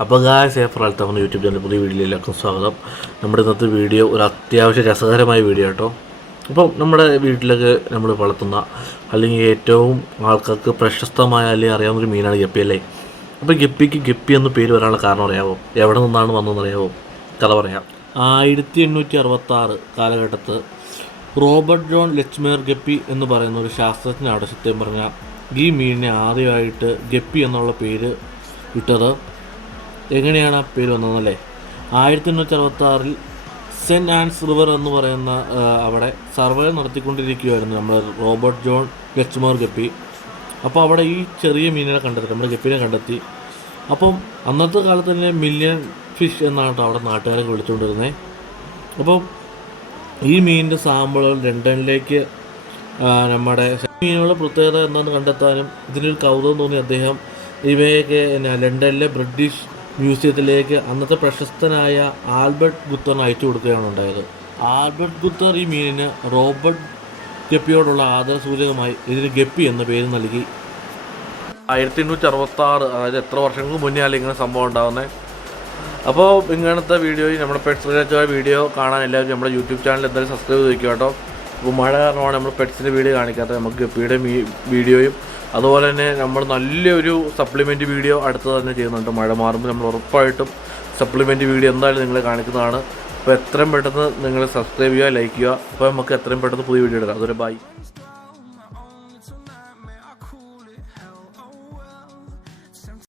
അപ്പോൾ safer അൽത്തമ YouTube channel പുതിയ വീഡിയോയിലേക്ക് സ്വാഗതം. നമ്മുടെ ഇന്നത്തെ വീഡിയോ ഒരു അത്യാവശ്യം രസകരമായ വീഡിയോ കേട്ടോ. അപ്പം നമ്മുടെ വീട്ടിലൊക്കെ നമ്മൾ വളർത്തുന്ന അല്ലെങ്കിൽ ഏറ്റവും ആൾക്കാർക്ക് പ്രശസ്തമായ അല്ലെങ്കിൽ അറിയാവുന്നൊരു മീനാണ് ഗപ്പി അല്ലേ. അപ്പോൾ ഗപ്പിക്ക് ഗപ്പി എന്ന പേര് വരാനുള്ള കാരണം അറിയാമോ? എവിടെ നിന്നാണ് വന്നതെന്നറിയാമോ? കഥ പറയാം. 1866 കാലഘട്ടത്ത് റോബർട്ട് ജോൺ ലെച്ച്മേർ ഗപ്പി എന്ന് പറയുന്ന ഒരു ശാസ്ത്രജ്ഞനാണ് സത്യം പറഞ്ഞാൽ ഈ മീനിനെ ആദ്യമായിട്ട് ഗപ്പി എന്നുള്ള പേര് ഇട്ടത്. എങ്ങനെയാണ് ആ പേര് വന്നതെന്നല്ലേ? 1866 സെൻറ്റ് ആൻസ് റിവർ എന്ന് പറയുന്ന അവിടെ സർവേ നടത്തിക്കൊണ്ടിരിക്കുകയായിരുന്നു നമ്മൾ റോബർട്ട് ജോൺ ലെച്ച്മേർ ഗപ്പി. അപ്പോൾ അവിടെ ഈ ചെറിയ മീനിനെ കണ്ടെത്തി, നമ്മുടെ ഗപ്പിനെ കണ്ടെത്തി. അപ്പം അന്നത്തെ കാലത്ത് തന്നെ മില്യൺ ഫിഷ് എന്നാണ് അവിടെ നാട്ടുകാരൊക്കെ വിളിച്ചുകൊണ്ടിരുന്നത്. അപ്പം ഈ മീനിൻ്റെ സാമ്പിളുകൾ ലണ്ടനിലേക്ക് നമ്മുടെ മീനുകളുടെ പ്രത്യേകത എന്താണെന്ന് കണ്ടെത്താനും ഇതിനൊരു കൗതുകം തോന്നി അദ്ദേഹം ഇവയൊക്കെ ലണ്ടനിലെ ബ്രിട്ടീഷ് മ്യൂസിയത്തിലേക്ക് അന്നത്തെ പ്രശസ്തനായ ആൽബർട്ട് ഗുത്തർ അയച്ചു കൊടുക്കുകയാണ് ഉണ്ടായത്. ആൽബർട്ട് ഗുത്തർ ഈ മീനിന് റോബർട്ട് ഗപ്പിയോടുള്ള ആദരസൂചകമായി ഇതിന് ഗപ്പി എന്ന പേര് നൽകി. 1866, അതായത് എത്ര വർഷങ്ങൾക്ക് മുന്നേ അല്ല ഇങ്ങനെ സംഭവം ഉണ്ടാകുന്നത്. അപ്പോൾ ഇങ്ങനത്തെ വീഡിയോയും നമ്മുടെ പെറ്റ്സ് റിലേറ്റഡ് വീഡിയോ കാണാൻ എല്ലാവരും നമ്മുടെ യൂട്യൂബ് ചാനൽ എന്തായാലും സബ്സ്ക്രൈബ് ചെയ്ത് വയ്ക്കുക കേട്ടോ. അപ്പോൾ മഴ കാരണമാണ് നമ്മൾ പെറ്റ്സിൻ്റെ വീഡിയോ കാണിക്കാത്തത്. നമുക്ക് ഗപ്പിയുടെ വീഡിയോയും അതുപോലെ തന്നെ നമ്മൾ നല്ലൊരു സപ്ലിമെൻറ്റ് വീഡിയോ അടുത്ത് തന്നെ ചെയ്യുന്നുണ്ട്. മഴ മാറുമ്പോൾ നമ്മൾ ഉറപ്പായിട്ടും സപ്ലിമെൻറ്റ് വീഡിയോ എന്തായാലും നിങ്ങളെ കാണിക്കുന്നതാണ്. അപ്പോൾ എത്രയും പെട്ടെന്ന് നിങ്ങൾ സബ്സ്ക്രൈബ് ചെയ്യുക, ലൈക്ക് ചെയ്യുക. അപ്പോൾ നമുക്ക് എത്രയും പെട്ടെന്ന് പുതിയ വീഡിയോ എടുക്കാം. അതൊരു ബൈ.